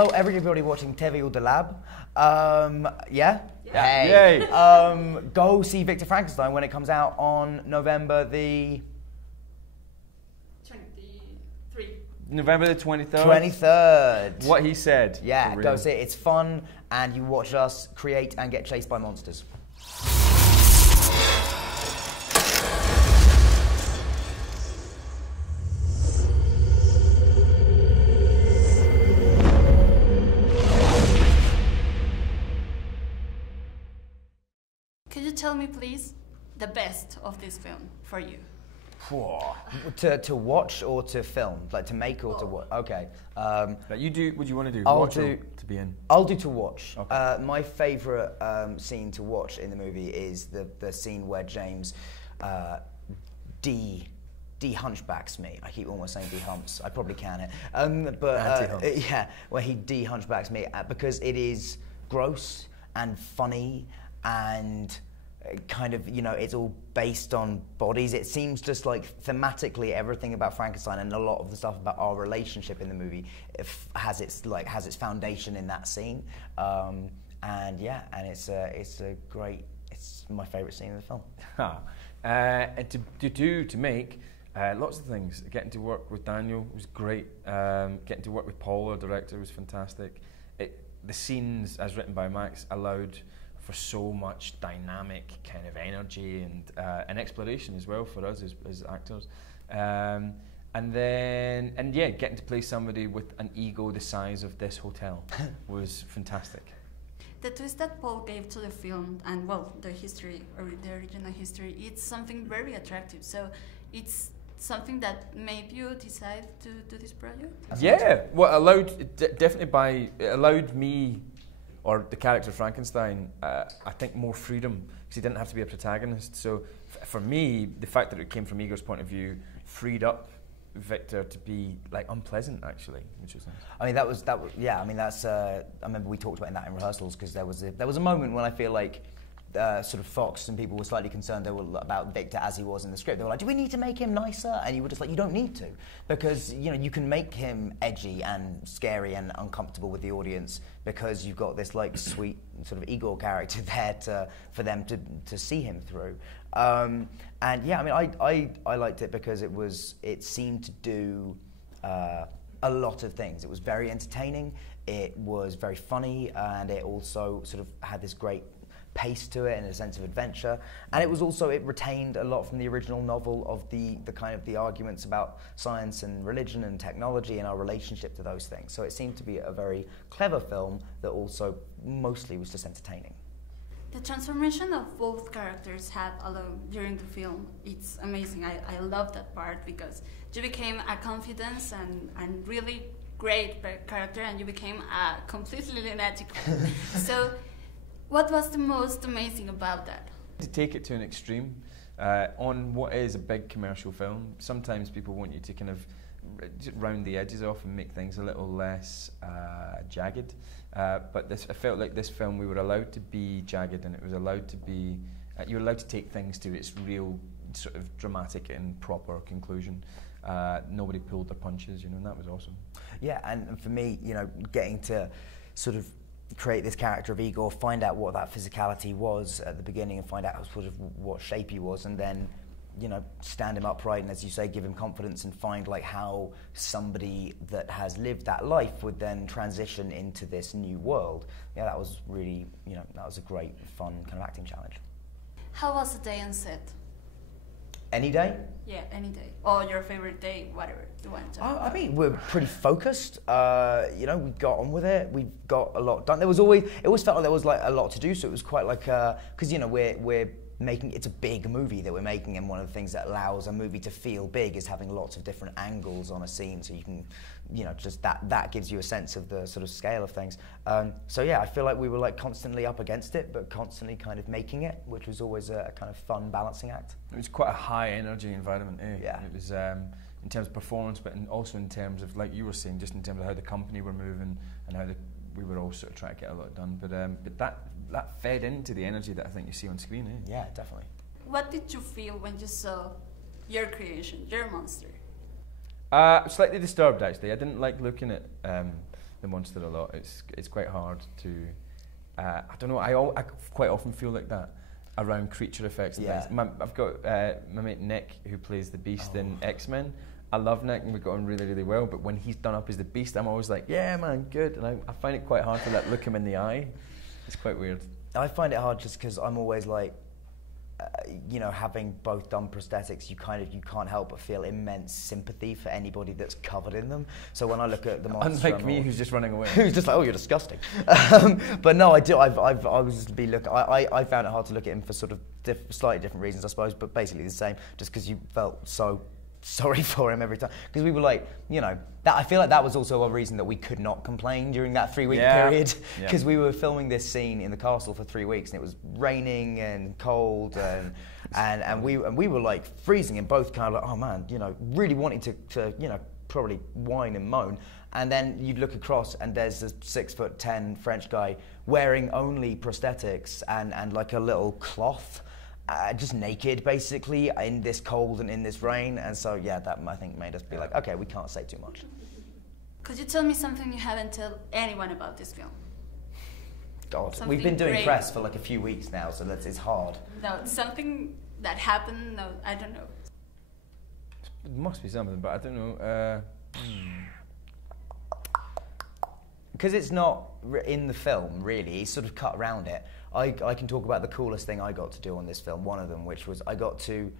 hello everybody watching TVUDLAP. Yeah? Hey. Yay. Go see Victor Frankenstein when it comes out on November the... 23. November the 23rd. 23rd. What he said. Yeah, go see it. It's fun, and you watch us create and get chased by monsters. Could you tell me, please, the best of this film for you? To watch or to film? Like to make or to watch? Okay. You do, what do you want to do? I'll watch do, or to be in? I'll do to watch. Okay. My favourite scene to watch in the movie is the scene where James de-hunchbacks me. I keep almost saying de-humps. I probably can it. Yeah, where he de-hunchbacks me because it is gross and funny and kind of, you know, it's all based on bodies. It seems just like thematically everything about Frankenstein and a lot of the stuff about our relationship in the movie has its foundation in that scene. And yeah, and it's my favourite scene in the film. And to make lots of things. Getting to work with Daniel was great. Getting to work with Paul, our director, was fantastic. The scenes, as written by Max, allowed for so much dynamic kind of energy and exploration as well for us as actors. And yeah, getting to play somebody with an ego the size of this hotel was fantastic. The twist that Paul gave to the film and, well, the history, or the original history, it's something very attractive. So it's something that made you decide to do this project? Yeah, well, it allowed me, or the character Frankenstein, I think more freedom, because he didn't have to be a protagonist. So for me, the fact that it came from Igor's point of view freed up Victor to be like unpleasant, actually, which was nice. I mean, that was yeah. I mean, that's. I remember we talked about that in rehearsals because there was a moment when I feel like sort of Fox and people were slightly concerned about Victor as he was in the script. They were like, "Do we need to make him nicer?" And you were just like, "You don't need to, because you know you can make him edgy and scary and uncomfortable with the audience because you've got this like sweet sort of Igor character there for them to see him through." And yeah, I mean, I liked it because it seemed to do a lot of things. It was very entertaining, it was very funny, and it also sort of had this great pace to it and a sense of adventure. And it retained a lot from the original novel of the kind of the arguments about science and religion and technology and our relationship to those things. So it seemed to be a very clever film that also mostly was just entertaining. The transformation of both characters had alone during the film, it's amazing. I love that part because you became a confident and really great character, and you became a completely lunatic. So what was the most amazing about that? To take it to an extreme, on what is a big commercial film, sometimes people want you to kind of round the edges off and make things a little less jagged. But I felt like this film, we were allowed to be jagged, and it was allowed to be, you were allowed to take things to its real sort of dramatic and proper conclusion. Nobody pulled their punches, you know, and that was awesome. Yeah, and for me, you know, getting to sort of create this character of Igor, find out what that physicality was at the beginning and find out sort of what shape he was, and then, you know, stand him upright and, as you say, give him confidence and find like how somebody that has lived that life would then transition into this new world. Yeah, that was really, you know, that was a great, fun kind of acting challenge. How was the day on set? Any day? Yeah, any day. Or your favorite day, whatever you want to. I mean, we're pretty focused. You know, we got on with it. We got a lot done. It always felt like there was like a lot to do. So it was quite like, because you know, we're making, it's a big movie that we're making, and one of the things that allows a movie to feel big is having lots of different angles on a scene, so you can, you know, just that gives you a sense of the sort of scale of things. So yeah, I feel like we were like constantly up against it, but constantly kind of making it, which was always a kind of fun balancing act. It was quite a high energy environment, eh? Yeah. It was in terms of performance, but also in terms of, like you were saying, just in terms of how the company were moving and how we were all sort of trying to get a lot done. But that fed into the energy that I think you see on screen, eh? Yeah, definitely. What did you feel when you saw your creation, your monster? Slightly disturbed, actually. I didn't like looking at the monster a lot. It's quite hard to. I don't know. I quite often feel like that around creature effects and things. I've got my mate Nick who plays the Beast in X-Men. I love Nick and we got on really, really well. But when he's done up as the Beast, I'm always like, yeah, man, good. And I find it quite hard to look him in the eye. It's quite weird. I find it hard just because I'm always like, you know, having both done prosthetics, you can't help but feel immense sympathy for anybody that's covered in them. So when I look at the monster, unlike me, who's just running away, who's just like, oh, you're disgusting. But no, I do. I found it hard to look at him for sort of slightly different reasons, I suppose, but basically the same. Just because you felt so sorry for him every time, because we were like, you know, that I feel like that was also a reason that we could not complain during that 3-week period, because we were filming this scene in the castle for 3 weeks and it was raining and cold and we were like freezing and both kind of like, oh man, you know, really wanting to you know, probably whine and moan. And then you'd look across and there's this 6'10" French guy wearing only prosthetics and like a little cloth. Just naked, basically, in this cold and in this rain, and so yeah, that I think made us be like, okay, we can't say too much. Could you tell me something you haven't told anyone about this film? God, something we've been doing great. Press for like a few weeks now, so it's hard. No, something that happened. No, I don't know. It must be something, but I don't know. Because it's not in the film, really. He's sort of cut around it. I can talk about the coolest thing I got to do on this film, one of them, which was I got to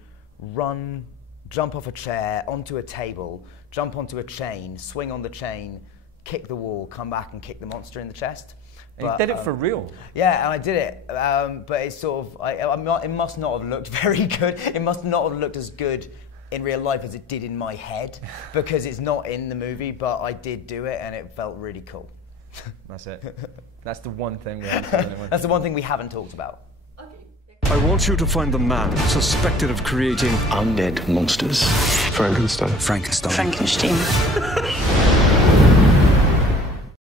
jump off a chair, onto a table, jump onto a chain, swing on the chain, kick the wall, come back and kick the monster in the chest. And you did it for real? Yeah, and I did it, but it's sort of, it must not have looked very good. It must not have looked as good in real life as it did in my head, because it's not in the movie, but I did do it and it felt really cool. That's it. That's the one thing we haven't That's the one thing we haven't talked about. I want you to find the man suspected of creating undead monsters. Frankenstein. Frankenstein.